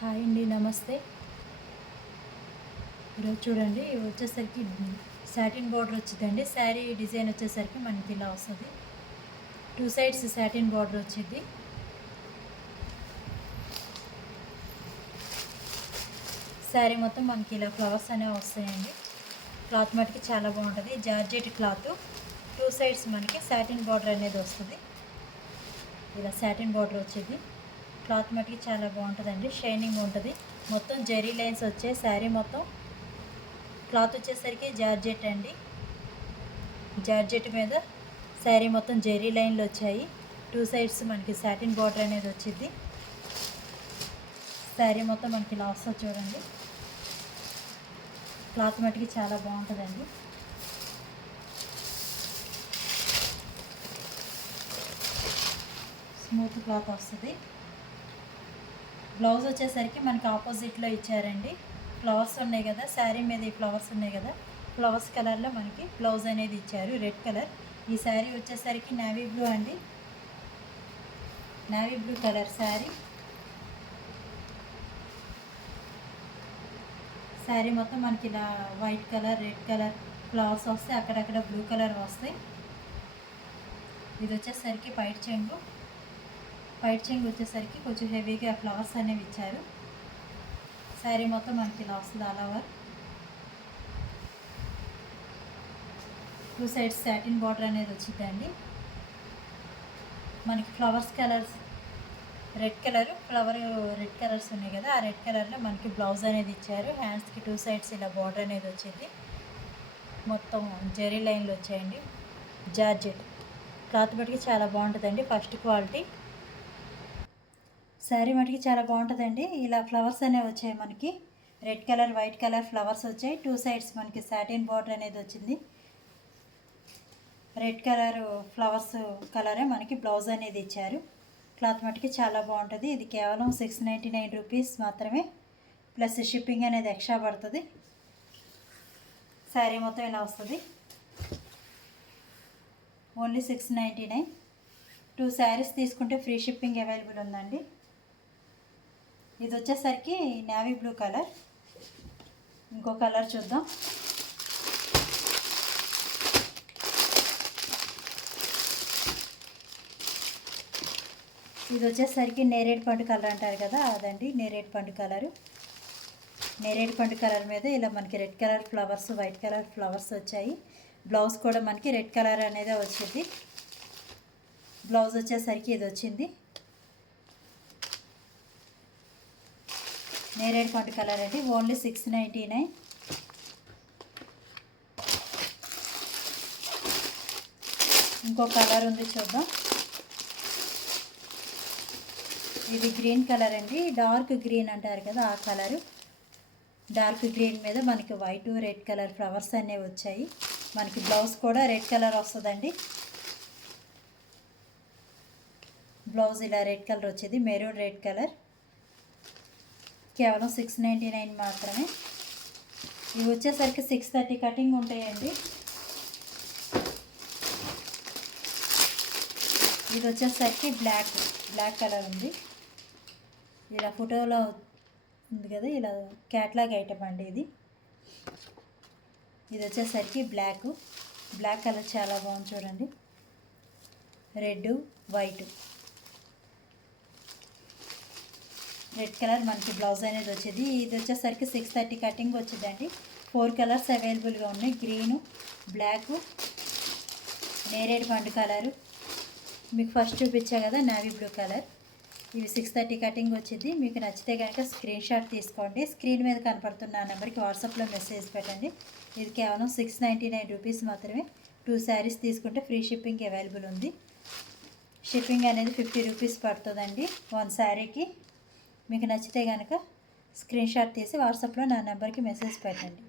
Hi అండి, నమస్తే. ఈరోజు చూడండి, ఇవి వచ్చేసరికి సాటిన్ బార్డర్ వచ్చిందండి. శారీ డిజైన్ వచ్చేసరికి మనకి ఇలా వస్తుంది. టూ సైడ్స్ సాటిన్ బార్డర్ వచ్చింది. శారీ మొత్తం మనకి ఇలా ఫ్లవర్స్ అనేవి వస్తాయండి. క్లాత్ మటుకి చాలా బాగుంటుంది. జార్జెట్ క్లాత్, టూ సైడ్స్ మనకి సాటిన్ బార్డర్ అనేది వస్తుంది. ఇలా సాటిన్ బార్డర్ వచ్చేది. క్లాత్ మటుకి చాలా బాగుంటుందండి, షైనింగ్ ఉంటుంది. మొత్తం జెరీ లైన్స్ వచ్చాయి. శారీ మొత్తం క్లాత్ వచ్చేసరికి జార్జెట్ అండి. జార్జెట్ మీద శారీ మొత్తం జెరీ లైన్లు వచ్చాయి. టూ సైడ్స్ మనకి సాటిన్ బార్డర్ అనేది వచ్చింది. శారీ మొత్తం మనకి ఇలా వస్తుంది చూడండి. క్లాత్ మటుకి చాలా బాగుంటుందండి. స్మూత్ క్లాత్ వస్తుంది. బ్లౌజ్ వచ్చేసరికి మనకి ఆపోజిట్లో ఇచ్చారండి. ఫ్లవర్స్ ఉన్నాయి కదా, శారీ మీద ఈ ఫ్లవర్స్ ఉన్నాయి కదా, ఫ్లవర్స్ కలర్లో మనకి బ్లౌజ్ అనేది ఇచ్చారు, రెడ్ కలర్. ఈ శారీ వచ్చేసరికి నేవీ బ్లూ అండి, navy blue colour sari. Sari మొత్తం మనకి ఇలా white colour, red colour flowers వస్తాయి, అక్కడక్కడ బ్లూ కలర్ వస్తాయి. ఇది వచ్చేసరికి పైట్ చెంగు. పైట్ చెంగు వచ్చేసరికి కొంచెం హెవీగా ఫ్లవర్స్ అనేవి ఇచ్చారు. శారీ మొత్తం మనకి ఇలా వస్తుంది all over. Two sides satin border అనేది వచ్చిందండి. మనకి flowers colours red colour, red colours ఉన్నాయి కదా, ఆ రెడ్ కలర్లో మనకి బ్లౌజ్ అనేది ఇచ్చారు. హ్యాండ్స్కి టూ సైడ్స్ ఇలా బార్డర్ అనేది వచ్చింది. మొత్తం జెరీ లైన్లు వచ్చాయండి. జార్జెట్ క్లాత్ మటుకి చాలా బాగుంటుందండి, ఫస్ట్ క్వాలిటీ. శారీ మటుకి చాలా బాగుంటుందండి. ఇలా ఫ్లవర్స్ అనేవి వచ్చాయి మనకి, red colour, white colour flowers వచ్చాయి. టూ సైడ్స్ మనకి సాటిన్ బార్డర్ అనేది వచ్చింది. రెడ్ కలర్ ఫ్లవర్స్ కలరే మనకి బ్లౌజ్ అనేది ఇచ్చారు. క్లాత్ మటుకి చాలా బాగుంటుంది. ఇది కేవలం 699 రూపీస్ మాత్రమే, ప్లస్ షిప్పింగ్ అనేది ఎక్స్ట్రా పడుతుంది. శారీ మొత్తం ఇలా వస్తుంది, ఓన్లీ 699. 2 శారీస్ తీసుకుంటే ఫ్రీ షిప్పింగ్ అవైలబుల్ ఉందండి. ఇది వచ్చేసరికి నేవీ బ్లూ కలర్. ఇంకో కలర్ చూద్దాం. ఇది వచ్చేసరికి నేరేడు పండు కలర్ అంటారు కదా, అదండి నేరేడు పండు కలరు. నేరేడు పండు కలర్ మీద ఇలా మనకి red colour flowers, white colour flowers వచ్చాయి. బ్లౌజ్ కూడా మనకి రెడ్ కలర్ అనేది వచ్చింది. బ్లౌజ్ వచ్చేసరికి ఇది వచ్చింది, నేరేడు పండు కలర్ అండి, ఓన్లీ 699. ఇంకో కలర్ ఉంది చూద్దాం. ఇది గ్రీన్ కలర్ అండి, డార్క్ గ్రీన్ అంటారు కదా, ఆ కలరు. డార్క్ గ్రీన్ మీద మనకి వైట్, రెడ్ కలర్ ఫ్లవర్స్ అనేవి వచ్చాయి. మనకి బ్లౌజ్ కూడా రెడ్ కలర్ వస్తుందండి. బ్లౌజ్ ఇలా రెడ్ కలర్ వచ్చేది, మెరూన్ రెడ్ కలర్. కేవలం 699 మాత్రమే. ఇవి వచ్చేసరికి 630 కటింగ్ ఉంటాయండి. ఇది వచ్చేసరికి బ్లాక్ కలర్ ఉంది. ఇలా ఫోటోలో ఉంది కదా, ఇలా క్యాట్లాగ్ ఐటమ్ అండి ఇది. ఇది వచ్చేసరికి బ్లాక్ కలర్ చాలా బాగుంది చూడండి. రెడ్, వైట్, రెడ్ కలర్ మనకి బ్లౌజ్ అనేది వచ్చేది. ఇది వచ్చేసరికి 630 కటింగ్ వచ్చిందండి. 4 కలర్స్ అవైలబుల్గా ఉన్నాయి, గ్రీను, బ్లాక్, నేరేడు పండు కలరు, మీకు ఫస్ట్ చూపించా కదా నేవీ బ్లూ కలర్. ఇవి 630 కటింగ్ వచ్చింది. మీకు నచ్చితే కనుక స్క్రీన్ షాట్ తీసుకోండి. స్క్రీన్ మీద కనపడుతున్న నెంబర్కి వాట్సాప్లో మెసేజ్ పెట్టండి. ఇది కేవలం 699 రూపీస్ మాత్రమే. 2 శారీస్ తీసుకుంటే ఫ్రీ షిప్పింగ్ అవైలబుల్ ఉంది. షిప్పింగ్ అనేది 50 రూపీస్ పడుతుందండి 1 శారీకి. మీకు నచ్చితే కనుక స్క్రీన్ షాట్ తీసి వాట్సాప్లో నా నెంబర్కి మెసేజ్ పెట్టండి.